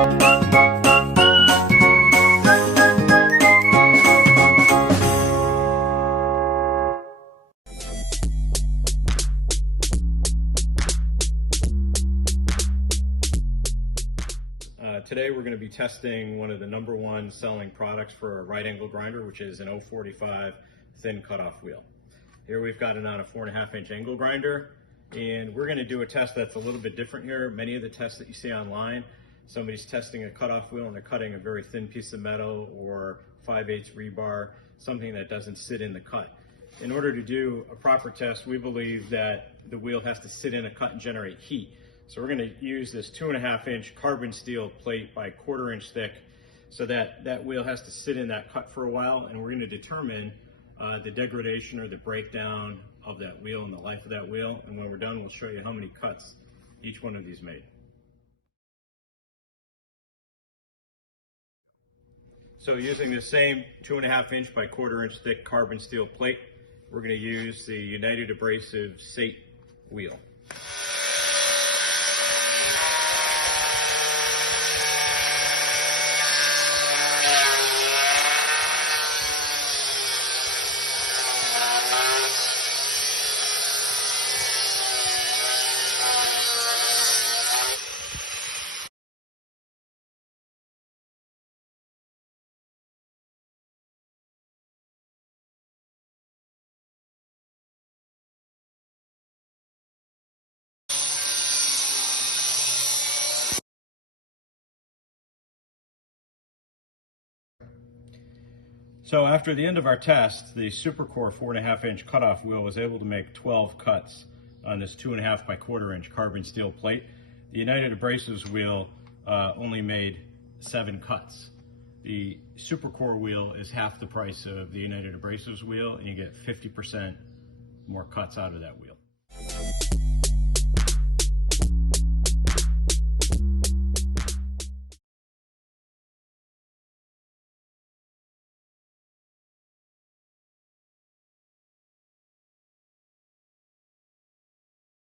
Today we're going to be testing one of the #1 selling products for a right angle grinder, which is an 045 thin cutoff wheel. Here we've got it on a 4.5-inch angle grinder, and we're going to do a test that's a little bit different here. Many of the tests that you see online, somebody's testing a cutoff wheel and they're cutting a very thin piece of metal or 5/8 rebar, something that doesn't sit in the cut. In order to do a proper test, we believe that the wheel has to sit in a cut and generate heat. So we're going to use this 2.5-inch carbon steel plate by 1/4 inch thick, so that wheel has to sit in that cut for a while, and we're going to determine the degradation or the breakdown of that wheel and the life of that wheel. And when we're done, we'll show you how many cuts each one of these made. So using the same 2.5-inch by 1/4 inch thick carbon steel plate, we're going to use the United Abrasive SATE wheel. So after the end of our test, the Supercore 4.5-inch cutoff wheel was able to make 12 cuts on this 2.5 by 1/4 inch carbon steel plate. The United Abrasives wheel only made 7 cuts. The Supercore wheel is half the price of the United Abrasives wheel, and you get 50% more cuts out of that wheel.